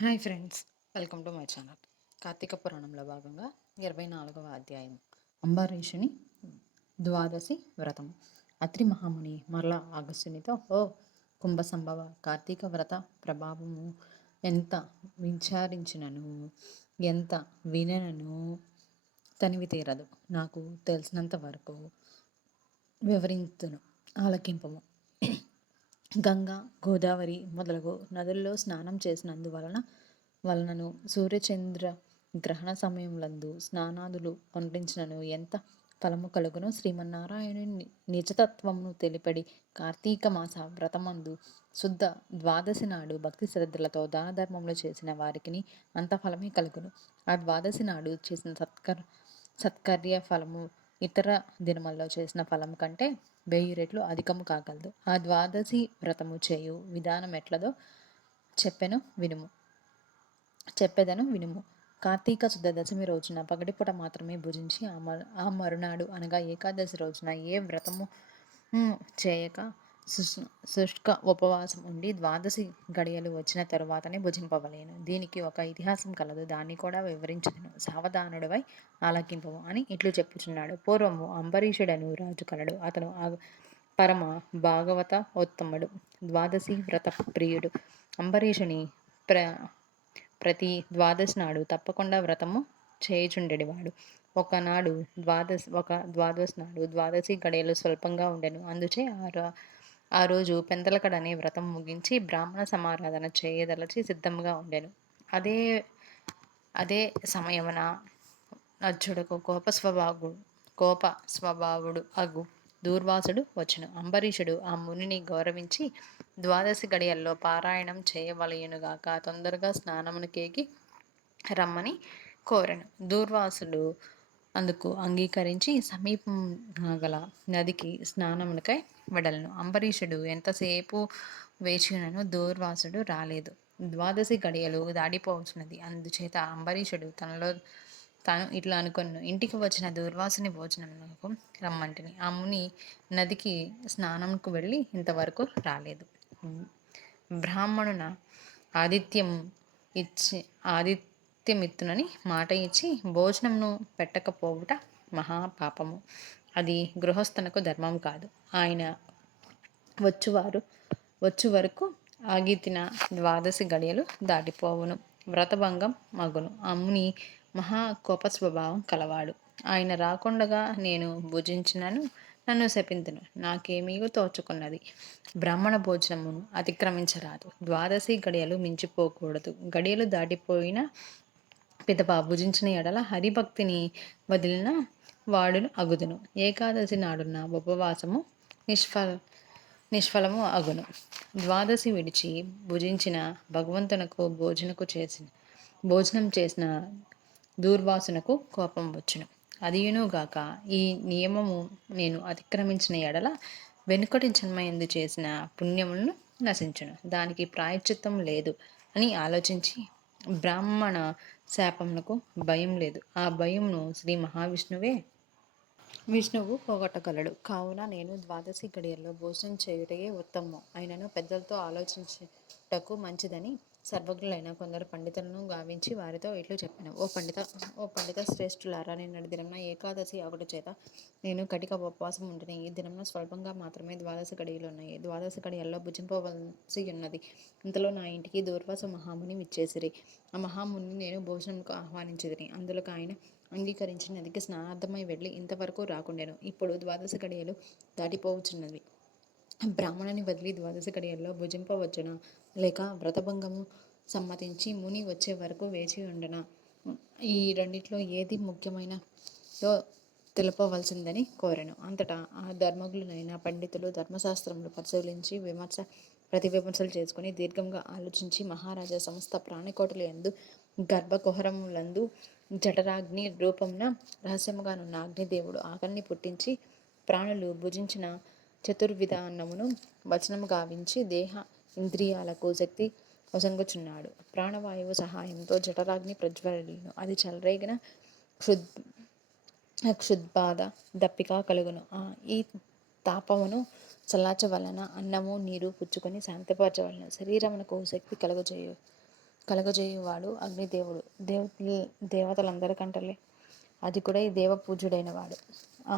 Hi friends, welcome to my channel. Karthika పురాణంలో భాగంగా 24వ అధ్యాయం అంబరీషుని ద్వాదశి వ్రతం. అత్రి మహాముని మరలా అగస్త్యునితో, ఓ కుంభ సంభవ, కార్తీక వ్రత ప్రభావము ఎంత విచారించినను, ఎంత వినను తనివి తీరదు. నాకు తెలిసినంత వరకు వివరింతును, ఆలకింపము. గంగా, గోదావరి మొదలగు నదుల్లో స్నానం చేసినందువలనను సూర్యచంద్ర గ్రహణ సమయములందు స్నానాదులు అనుష్ఠించినను ఎంత ఫలము కలుగునో శ్రీమన్నారాయణుని నిజతత్వమును తెలిపడి కార్తీక మాస వ్రతమందు శుద్ధ ద్వాదశి నాడు భక్తి శ్రద్ధలతో దాన ధర్మములు చేసిన వారికి అంత ఫలమే కలుగును. ఆ ద్వాదశి నాడు చేసిన సత్కర్య ఫలము ఇతర దినముల్లో చేసిన ఫలం కంటే 1000 రెట్లు అధికము కాగలదు. ఆ ద్వాదశి వ్రతము చేయు విధానం ఎట్లదో చెప్పెదను వినుము. కార్తీక శుద్ధ దశమి రోజున పగటిపూట మాత్రమే భుజించి ఆ మరునాడు అనగా ఏకాదశి రోజున ఏ వ్రతము చేయక శుష్క ఉపవాసం ఉండి ద్వాదశి గడియలు వచ్చిన తరువాతనే భుజింపవలేను. దీనికి ఒక ఇతిహాసం కలదు, దాన్ని కూడా వివరించదును, సావధానుడివై ఆలకింపము అని ఇట్లు చెప్పుచున్నాడు. పూర్వము అంబరీషుడను రాజు కలడు. అతను పరమ భాగవత ఉత్తముడు, ద్వాదశి వ్రత ప్రియుడు. అంబరీషుని ప్రతి ద్వాదశి నాడు తప్పకుండా వ్రతము చేయుచుండెడివాడు. ఒక ద్వాదశి నాడు ద్వాదశి గడియలు స్వల్పంగా ఉండెను. అందుచే ఆ రోజు పెందలకడనే వ్రతం ముగించి బ్రాహ్మణ సమారాధన చేయదలచి సిద్ధంగా ఉండెను. అదే సమయమున అర్జుడకు కోప స్వభావుడు అగు దూర్వాసుడు వచ్చును. అంబరీషుడు ఆ మునిని గౌరవించి ద్వాదశి గడియల్లో పారాయణం చేయవలయునుగాక తొందరగా స్నానమునకేగి రమ్మని కోరెను. దూర్వాసుడు అందుకు అంగీకరించి సమీపం గల నదికి స్నానమునకై వెడలను. అంబరీషుడు ఎంతసేపు వేచినను దూర్వాసుడు రాలేదు. ద్వాదశి గడియలు దాడిపోవచ్చున్నది. అందుచేత అంబరీషుడు తనలో తాను ఇట్లా అనుకొను, ఇంటికి వచ్చిన దూర్వాసుని భోజనమునకు రమ్మంటిని. ఆ ముని నదికి స్నానంకు వెళ్ళి ఇంతవరకు రాలేదు. బ్రాహ్మణున ఆదిత్యమిత్తునని మాట ఇచ్చి భోజనమును పెట్టకపోవుట మహాపాపము. అది గృహస్థునకు ధర్మం కాదు. ఆయన వచ్చు వరకు ఆగితిన ద్వాదశి గడియలు దాటిపోవును, వ్రతభంగం మగును. ఆ ముని మహా కోప స్వభావం కలవాడు. ఆయన రాకుండగా నేను భుజించినను నన్ను శపింతును. నాకేమీయో తోచుకున్నది. బ్రాహ్మణ భోజనమును అతిక్రమించరాదు. ద్వాదశి గడియలు మించిపోకూడదు. గడియలు దాటిపోయిన పిదప భుజించిన ఎడల హరిభక్తిని వదిలిన వాడును అగుదును. ఏకాదశి నాడున్న ఉపవాసము నిష్ఫలము అగును. ద్వాదశి విడిచి భుజించిన భగవంతునకు భోజనం చేసిన దూర్వాసునకు కోపం వచ్చును. అదియునుగాక ఈ నియమము నేను అతిక్రమించిన ఎడల వెనుకటి జన్మయందు చేసిన పుణ్యములను నశించును, దానికి ప్రాయశ్చిత్తం లేదు అని ఆలోచించి బ్రాహ్మణ శాపమునకు భయం లేదు. ఆ భయమును శ్రీ విష్ణువు పోగొట్టగలడు. కావున నేను ద్వాదశి గడియల్లో భోజనం చేయుటయే ఉత్తమము. అయినను పెద్దలతో ఆలోచించుటకు మంచిదని సర్వజ్ఞులైన కొందరు పండితులను గావించి వారితో ఇట్లు చెప్పాను. ఓ పండిత శ్రేష్ఠులారా, నిన్నటి దినమున ఏకాదశి అగుట చేత నేను కటిక ఉపవాసం ఉంటిని. ఈ దినమున స్వల్పంగా మాత్రమే ద్వాదశి గడియలు ఉన్నాయి. ద్వాదశి గడియల్లో భుజింపవలసి ఉన్నది. ఇంతలో నా ఇంటికి దూర్వాస మహాముని విచ్చేసిరి. ఆ మహాముని నేను భోజనంకు ఆహ్వానించితిని. అందులకు ఆయన అంగీకరించి నదికి స్నానార్థమై వెళ్ళి ఇంతవరకు రాకుండెను. ఇప్పుడు ద్వాదశి గడియలు దాటిపోవచ్చున్నది. బ్రాహ్మణుని వదిలి ద్వాదశి గడియల్లో భుజింపవచ్చునా, లేక వ్రతభంగము సమ్మతించి ముని వచ్చే వరకు వేచి ఉండనా? ఈ రెండిట్లో ఏది ముఖ్యమైనదో తెలుపవలసిందని కోరెను. అంతటా ఆ ధర్మజ్ఞులైన పండితులు ధర్మశాస్త్రములు పరిశీలించి ప్రతివిమర్శలు చేసుకుని దీర్ఘంగా ఆలోచించి, మహారాజా, సమస్త ప్రాణికోటుల యందు గర్భకుహరములందు జఠరాగ్ని రూపమున రహస్యముగానున్న అగ్నిదేవుడు ఆకలిని పుట్టించి ప్రాణులు భుజించిన చతుర్విధ అన్నమును వచనము గావించి దేహ ఇంద్రియాలకు శక్తి వసంగుచున్నాడు. ప్రాణవాయువు సహాయంతో జఠరాగ్ని ప్రజ్వలిల్లును. అది చెలరేగిన క్షుద్బాధ దప్పిక కలుగును. ఈ తాపమును చల్లార్చవలన అన్నము నీరు పుచ్చుకొని శాంతిపరచవలన శరీరమునకు శక్తి కలుగజేయు కలగజేయువాడు అగ్నిదేవుడు. దేవతలందరికంటలే అది కూడా ఈ దేవ పూజ్యుడైన వాడు. ఆ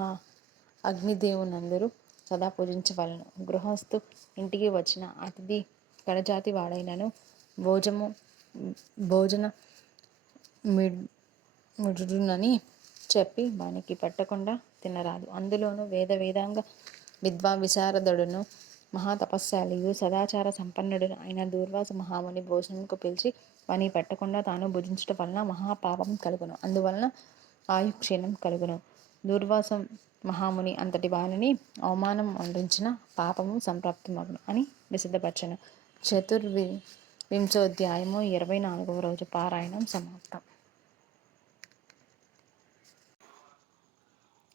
అగ్నిదేవునందరూ సదా పూజించవలను. గృహస్థు ఇంటికి వచ్చిన అతిథి కడజాతి వాడైనను భోజము భోజన మిడునని చెప్పి వానికి పెట్టకుండా తినరాదు. అందులోనూ వేదాంగ విశారదుడును మహాతపస్శాలియు సదాచార సంపన్నుడు అయిన దూర్వాస మహాముని భోజనంకు పిలిచి వాని పెట్టకుండా తాను భుజించటం వలన మహాపాపం కలుగును. అందువలన ఆయుక్షీణం కలుగును. దూర్వాస మహాముని అంతటి వానిని అవమానం అందించిన పాపము సంప్రాప్తమగును అని విశదపరచను. చతుర్వింశోధ్యాయము 24వ రోజు పారాయణం సమాప్తం.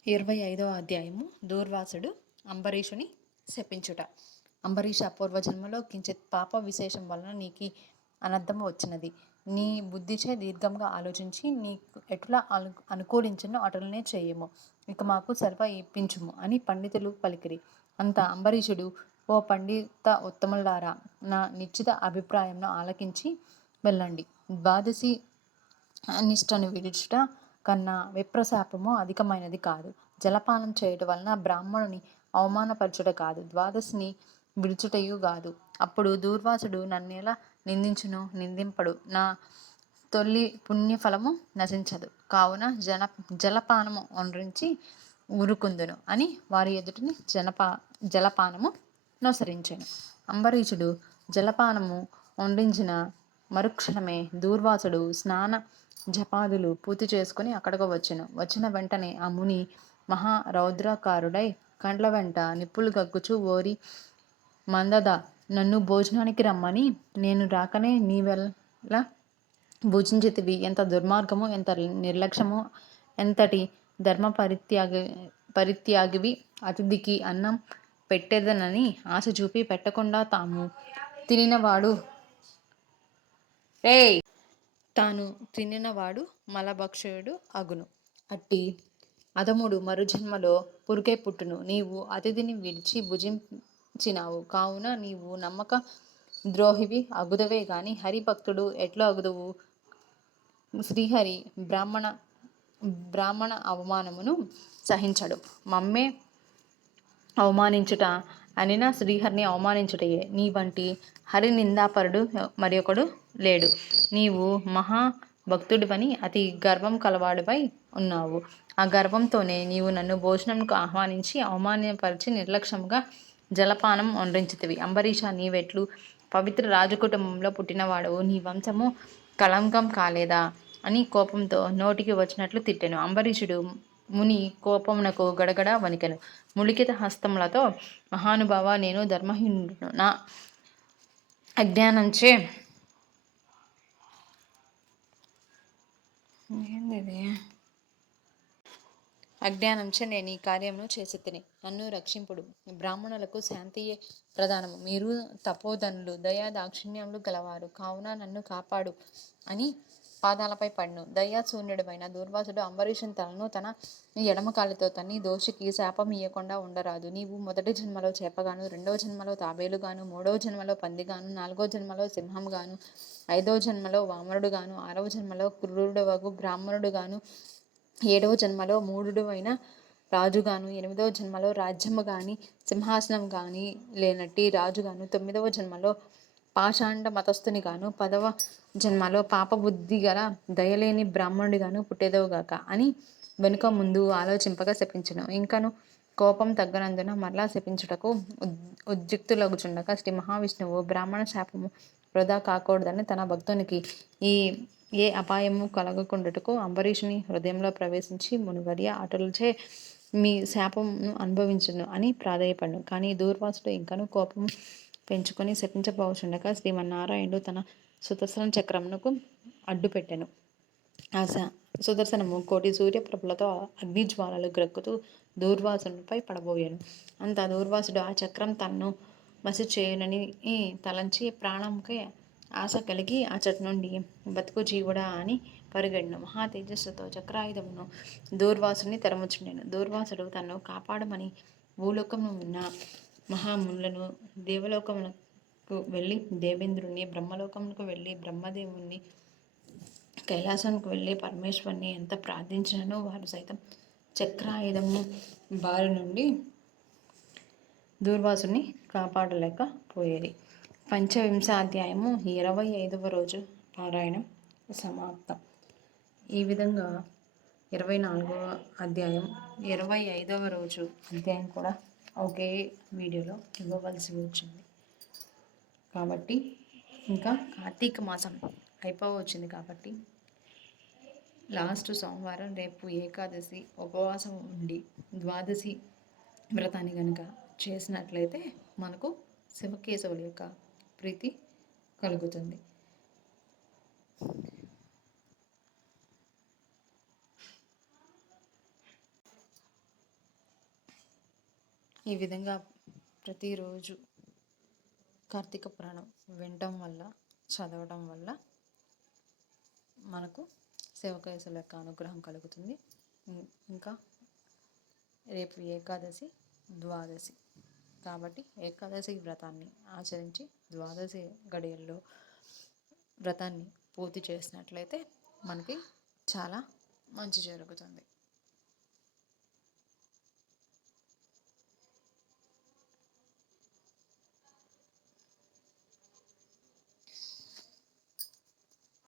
25వ అధ్యాయము దూర్వాసుడు అంబరీషుని శపించుట. అంబరీష, పూర్వజన్మలో కించిత్ పాప విశేషం వలన నీకు అనర్థము వచ్చినది. నీ బుద్ధిచే దీర్ఘంగా ఆలోచించి నీకు ఎట్లా అనుకూలించనో అటులనే చేయము. ఇక మాకు సెలవు ఇప్పించుము అని పండితులు పలికిరి. అంత అంబరీషుడు, ఓ పండిత ఉత్తములారా, నా నిశ్చిత అభిప్రాయంను ఆలకించి వెళ్ళండి. ద్వాదశి నిష్టను విడుచుట కన్నా విప్రశాపము అధికమైనది కాదు. జలపానం చేయటం వలన బ్రాహ్మణుని అవమానపరచుట కాదు, ద్వాదశిని విడుచుటయు కాదు. అప్పుడు దూర్వాసుడు నన్నెలా నిందించును? నిందింపడు. నా తొలి పుణ్యఫలము నశించదు. కావున జలపానము ఒండ్రించి ఊరుకుందును అని వారి ఎదుటిని జలపానము నొసరించెను. అంబరీషుడు జలపానము ఒండించిన మరుక్షణమే దూర్వాసుడు స్నాన జపాదులు పూర్తి చేసుకుని అక్కడకు వచ్చెను. వచ్చిన వెంటనే ఆ ముని మహారౌద్రకారుడై కండ్ల వెంట నిప్పులు గగ్గుచూ, ఓరి మందద, నన్ను భోజనానికి రమ్మని నేను రాకనే నీవెల్ల భుజించితివి. ఎంత దుర్మార్గము, ఎంత నిర్లక్ష్యము, ఎంతటి ధర్మ పరిత్యాగివి. అతిథికి అన్నం పెట్టేదనని ఆశ చూపి పెట్టకుండా తాను తినినవాడు మలభక్షయుడు అగును. అట్టి అధముడు మరుజన్మలో పురుగై పుట్టును. నీవు అతిథిని విడిచి భుజించినావు కావున నీవు నమ్మక ద్రోహివి అగుదవే గాని హరిభక్తుడు ఎట్లు అగుదువు? శ్రీహరి బ్రాహ్మణ అవమానమును సహించడు. మమ్మే అవమానించుట అనిన శ్రీహరిని అవమానించుటయే. నీ వంటి హరినిందాపరుడు మరొకడు లేడు. నీవు మహాభక్తుడివని అతి గర్వం కలవాడివై ఉన్నావు. ఆ గర్వంతోనే నీవు నన్ను భోజనంకు ఆహ్వానించి అవమానపరిచి నిర్లక్ష్యముగా జలపానం ఒండ్రించితివి. అంబరీష, నీవెట్లు పవిత్ర రాజకుటుంబంలో పుట్టినవాడవు, నీ వంశము కళంకం కాలేదా అని కోపంతో నోటికి వచ్చినట్లు తిట్టెను. అంబరీషుడు ముని కోపమునకు గడగడ వణికెను. ములికిత హస్తములతో, మహానుభావ, నేను ధర్మహీనుడను. నా అజ్ఞానంచే నేను ఈ కార్యమును చేసితిని. నన్ను రక్షింపుడు. బ్రాహ్మణులకు శాంతియే ప్రధానము. మీరు తపోధనులు, దయా దాక్షిణ్యములు గలవారు కావున నన్ను కాపాడు అని పాదాలపై పడెను. దయాశూన్యుడైన దూర్వాసుడు అంబరీషుని తలను తన ఎడమ కాలితో తన్ని, దోషికి శాపం ఇయ్యకుండా ఉండరాదు. నీవు మొదటి జన్మలో చేపగాను, రెండవ జన్మలో తాబేలుగాను, మూడవ జన్మలో పందిగాను, నాలుగవ జన్మలో సింహంగాను, ఐదవ జన్మలో వామనుడుగాను, ఆరవ జన్మలో క్రూరుడవగు బ్రాహ్మణుడుగాను, ఏడవ జన్మలో మూఢుడు అయిన రాజుగాను, ఎనిమిదవ జన్మలో రాజ్యము గాని సింహాసనం గాని లేనట్టి రాజుగాను, తొమ్మిదవ జన్మలో పాషాండ మతస్థునిగాను, 10వ జన్మలో పాపబుద్ధి గల దయలేని బ్రాహ్మణుడిగాను పుట్టేదవుగాక అని వెనుక ముందు ఆలోచింపగా శపించెను. ఇంకను కోపం తగ్గనందున మరలా శపించుటకు ఉద్యుక్తులగుచుండగా శ్రీ మహావిష్ణువు బ్రాహ్మణ శాపము వృధా కాకూడదని తన భక్తునికి ఏ అపాయము కలగకుండుటకు అంబరీషుని హృదయంలో ప్రవేశించి, మునివర్య, అటులచే మీ శాపమును అనుభవించును అని ప్రాధేయపడను. కానీ దూర్వాసుడు ఇంకను కోపము పెంచుకొని శపించబోచుండగా శ్రీమన్నారాయణుడు తన సుదర్శన చక్రమునకు అడ్డుపెట్టెను. ఆ సుదర్శనము కోటి సూర్యప్రభలతో అగ్నిజ్వాలలు గ్రక్కుతూ దూర్వాసునిపై పడబోయాను. అంత దూర్వాసుడు ఆ చక్రం తన్ను మసి చేయునని తలంచి ప్రాణంకే ఆశ కలిగి అచ్చటి నుండి బతుకు జీవుడా అని పరుగెడెను. మహా తేజస్సుతో చక్రాయుధమును దూర్వాసుని తెరముచుండెను. దూర్వాసుడు తన్ను కాపాడమని భూలోకమున ఉన్న మహామునులను, దేవలోకమున వెళ్ళి దేవేంద్రుని, బ్రహ్మలోకంకు వెళ్ళి బ్రహ్మదేవుణ్ణి, కైలాసానికి వెళ్ళి పరమేశ్వరుని ఎంత ప్రార్థించినను వారు సైతం చక్రాయుధము బారి నుండి దూర్వాసుని కాపాడలేకపోయేది. పంచవింశ అధ్యాయము 25వ రోజు పారాయణం సమాప్తం. ఈ విధంగా 24వ అధ్యాయం 25వ రోజు అధ్యాయం కూడా ఒకే వీడియోలో ఇవ్వవలసి వచ్చింది. కాబట్టి ఇంకా కార్తీక మాసం అయిపోవచ్చింది కాబట్టి లాస్ట్ సోమవారం రేపు ఏకాదశి ఉపవాసం ఉండి ద్వాదశి వ్రతాన్ని కనుక చేసినట్లయితే మనకు శివకేశవుల యొక్క ప్రీతి కలుగుతుంది. ఈ విధంగా ప్రతిరోజు కార్తీక పురాణం వినటం వల్ల, చదవడం వల్ల మనకు శివకేశవుల యొక్క అనుగ్రహం కలుగుతుంది. ఇంకా రేపు ఏకాదశి, ద్వాదశి కాబట్టి ఏకాదశి వ్రతాన్ని ఆచరించి ద్వాదశి గడియల్లో వ్రతాన్ని పూర్తి చేసినట్లయితే మనకి చాలా మంచి జరుగుతుంది.